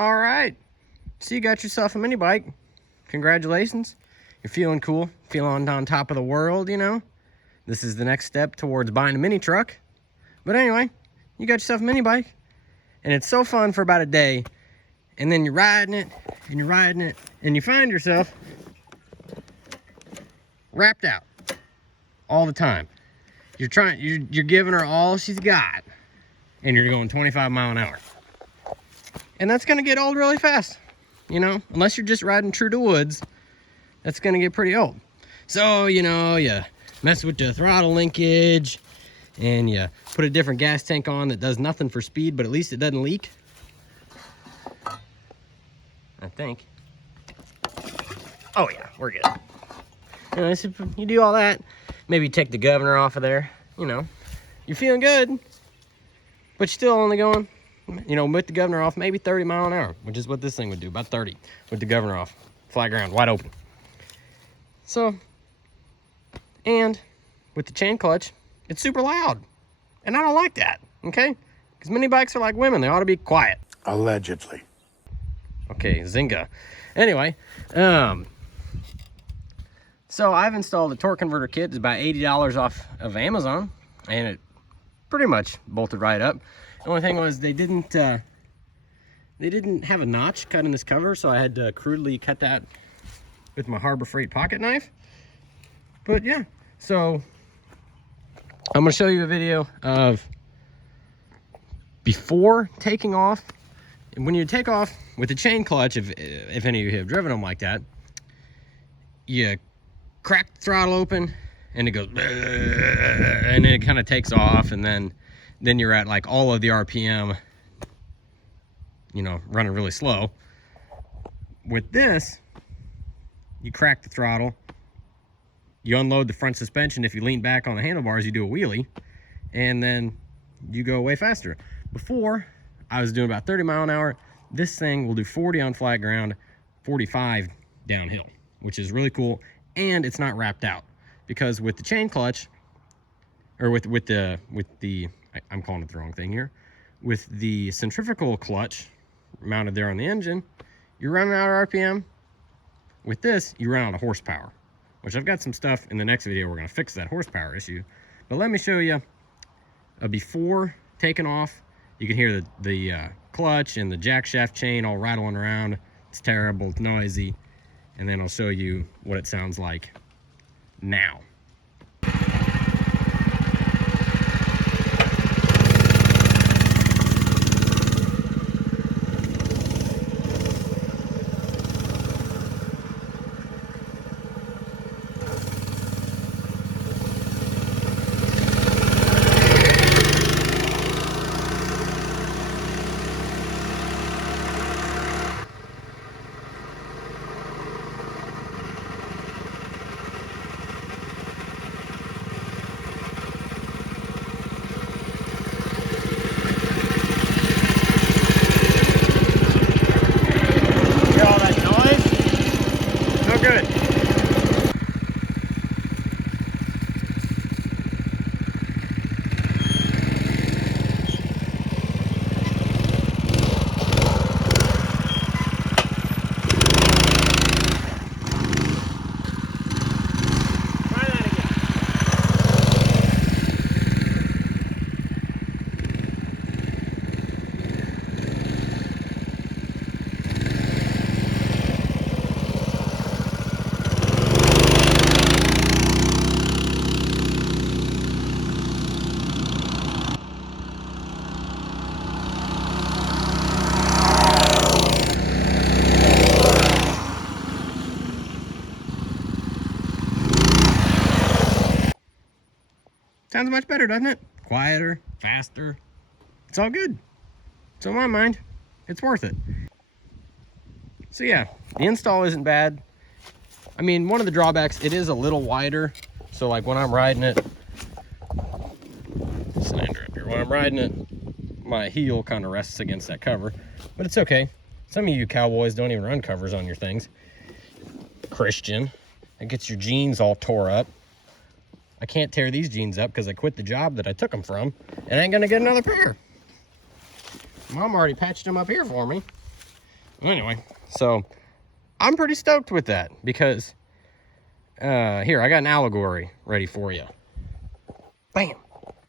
All right, so you got yourself a mini bike. Congratulations. You're feeling cool, feeling on top of the world, you know. This is the next step towards buying a mini truck. But anyway, you got yourself a mini bike, and it's so fun for about a day, and then you're riding it, and you're riding it, and you find yourself wrapped out all the time. You're giving her all she's got, and you're going 25 miles an hour. And that's gonna get old really fast, you know, unless you're just riding true to woods, that's gonna get pretty old. So, you know, you mess with the throttle linkage, and you put a different gas tank on that does nothing for speed, but at least it doesn't leak. I think. Oh yeah, we're good. You know, so you do all that, maybe take the governor off of there, you know, you're feeling good, but you're still only going, you know, with the governor off, maybe 30 miles an hour, which is what this thing would do, about 30 with the governor off, flat ground, wide open. So, and with the chain clutch, it's super loud, and I don't like that, okay? Because mini bikes are like women, they ought to be quiet. Allegedly. Okay, Zynga. Anyway, so I've installed a torque converter kit. It's about $80 off of Amazon, and it pretty much bolted right up. The only thing was they didn't have a notch cut in this cover, so I had to crudely cut that with my Harbor Freight pocket knife. But yeah, so I'm gonna show you a video of before taking off. And when you take off with the chain clutch, if any of you have driven them like that, you crack the throttle open and it goes, and then it kind of takes off, and then you're at like all of the RPM, you know, running really slow. With this, you crack the throttle, you unload the front suspension. If you lean back on the handlebars, you do a wheelie, and then you go way faster. Before, I was doing about 30 miles an hour. This thing will do 40 on flat ground, 45 downhill, which is really cool. And it's not wrapped out, because with the chain clutch, or with the I'm calling it the wrong thing here, with the centrifugal clutch mounted there on the engine, you're running out of RPM. With this, you run out of horsepower, which I've got some stuff in the next video. We're gonna fix that horsepower issue. But let me show you a before taking off. You can hear the clutch and the jack shaft chain all rattling around. It's terrible, it's noisy. And then I'll show you what it sounds like now. Good. Sounds much better, doesn't it? Quieter, faster. It's all good. So in my mind, it's worth it. So yeah, the install isn't bad. I mean, one of the drawbacks, it is a little wider. So like when I'm riding it, cylinder up here, when I'm riding it, my heel kind of rests against that cover, but it's okay. Some of you cowboys don't even run covers on your things. Christian, it gets your jeans all tore up. I can't tear these jeans up because I quit the job that I took them from, and I ain't gonna get another pair. Mom already patched them up here for me. Anyway, so I'm pretty stoked with that because here, I got an allegory ready for you. Bam.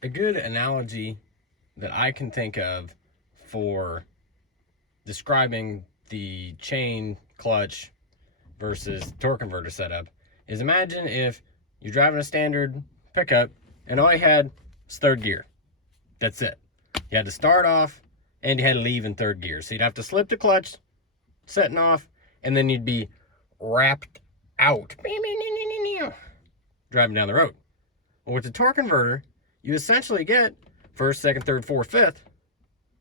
A good analogy that I can think of for describing the chain clutch versus torque converter setup is, imagine if you're driving a standard pickup and all you had was third gear. That's it. You had to start off and you had to leave in third gear. So you'd have to slip the clutch, setting off, and then you'd be wrapped out driving down the road. Well, with the torque converter, you essentially get first, second, third, fourth, fifth,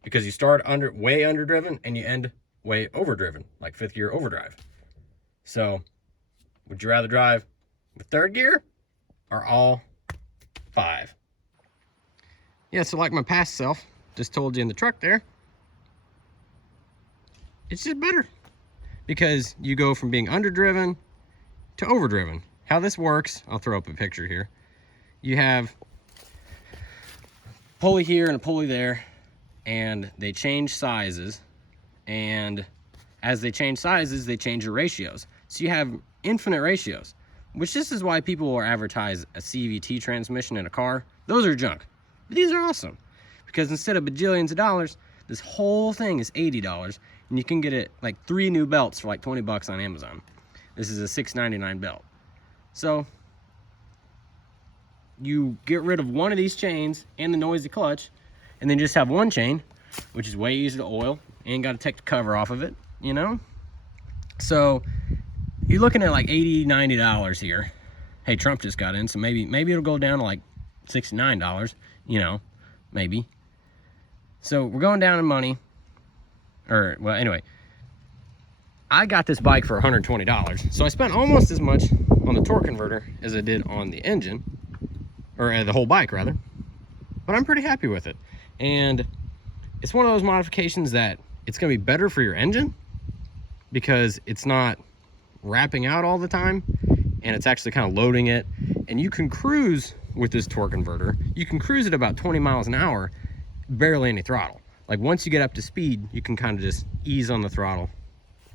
because you start way underdriven and you end way overdriven, like fifth gear overdrive. So would you rather drive with third gear or all five? Yeah, so like my past self just told you in the truck there, it's just better because you go from being underdriven to overdriven. How this works, I'll throw up a picture here. You have a pulley here and a pulley there, and they change sizes, and as they change sizes, they change your ratios. So you have infinite ratios, which this is why people will advertise a CVT transmission in a car. Those are junk. But these are awesome because instead of bajillions of dollars, this whole thing is $80, and you can get it like 3 new belts for like 20 bucks on Amazon. This is a $6.99 belt. So you get rid of one of these chains and the noisy clutch, and then just have one chain, which is way easier to oil, and got to take the cover off of it, you know? So you're looking at like $80, $90 here. Hey, Trump just got in, so maybe it'll go down to like $69, you know, maybe. So we're going down in money. Or, well, anyway, I got this bike for $120. So I spent almost as much on the torque converter as I did on the engine, or the whole bike rather. But I'm pretty happy with it. And it's one of those modifications that it's going to be better for your engine because it's not wrapping out all the time, and it's actually kind of loading it. And you can cruise with this torque converter. You can cruise at about 20 miles an hour, barely any throttle. Like once you get up to speed, you can kind of just ease on the throttle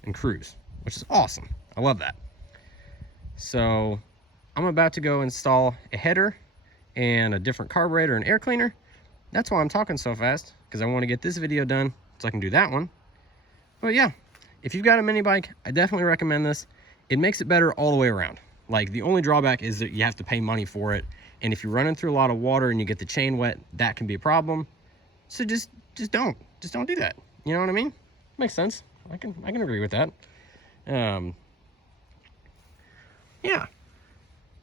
and cruise, which is awesome. I love that. So I'm about to go install a header and a different carburetor and air cleaner. That's why I'm talking so fast, because I want to get this video done so I can do that one. But yeah, if you've got a mini bike, I definitely recommend this. It makes it better all the way around. Like the only drawback is that you have to pay money for it. And if you're running through a lot of water and you get the chain wet, that can be a problem. So just don't do that. You know what I mean? Makes sense. I can agree with that. Yeah.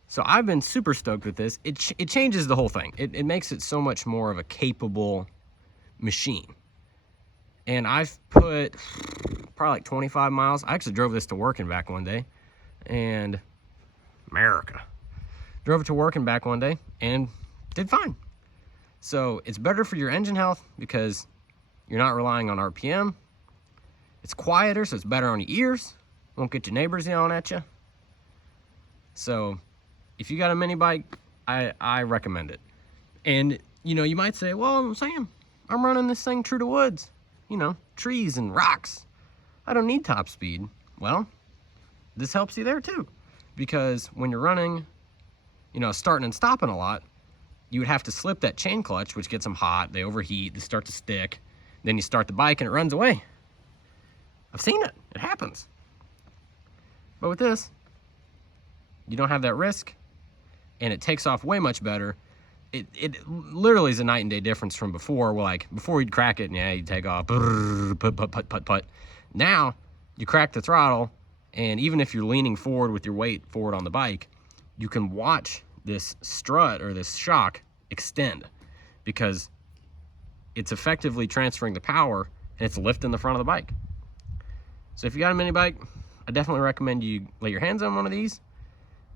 So I've been super stoked with this. It changes the whole thing. It makes it so much more of a capable machine. And I've put probably like 25 miles. I actually drove this to work and back one day. And America. Drove it to work and back one day and did fine. So it's better for your engine health because you're not relying on RPM. It's quieter, so it's better on your ears. Won't get your neighbors yelling at you. So if you got a mini bike, I recommend it. And, you know, you might say, well, Sam, I'm running this thing true to woods. You know, trees and rocks. I don't need top speed. Well, this helps you there too. Because when you're running, you know, starting and stopping a lot, you would have to slip that chain clutch, which gets them hot. They overheat, they start to stick. Then you start the bike and it runs away. I've seen it. It happens. But with this, you don't have that risk, and it takes off way much better. It literally is a night and day difference from before. Well, like before you'd crack it and yeah, you'd take off, put. Now you crack the throttle, and even if you're leaning forward with your weight forward on the bike, you can watch this strut or this shock extend because it's effectively transferring the power and it's lifting the front of the bike. So if you got a mini bike, I definitely recommend you lay your hands on one of these.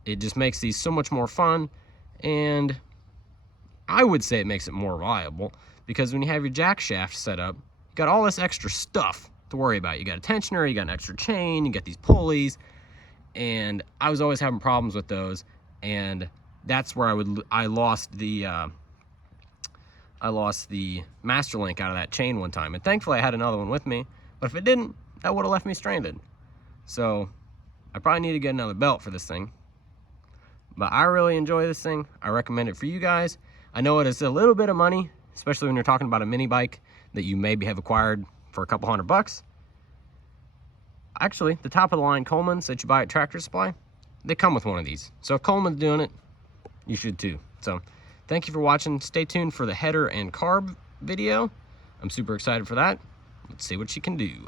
It just makes these so much more fun, and I would say it makes it more reliable because when you have your jack shaft set up, you got all this extra stuff to worry about. You got a tensioner, you got an extra chain, you got these pulleys, and I was always having problems with those, and that's where I lost the master link out of that chain one time, and thankfully I had another one with me. But if it didn't, that would have left me stranded. So I probably need to get another belt for this thing. But I really enjoy this thing. I recommend it for you guys. I know it is a little bit of money, especially when you're talking about a mini bike that you maybe have acquired for a couple $100. Actually, the top of the line Coleman's that you buy at Tractor Supply, they come with one of these. So if Coleman's doing it, you should too. So thank you for watching. Stay tuned for the header and carb video. I'm super excited for that. Let's see what she can do.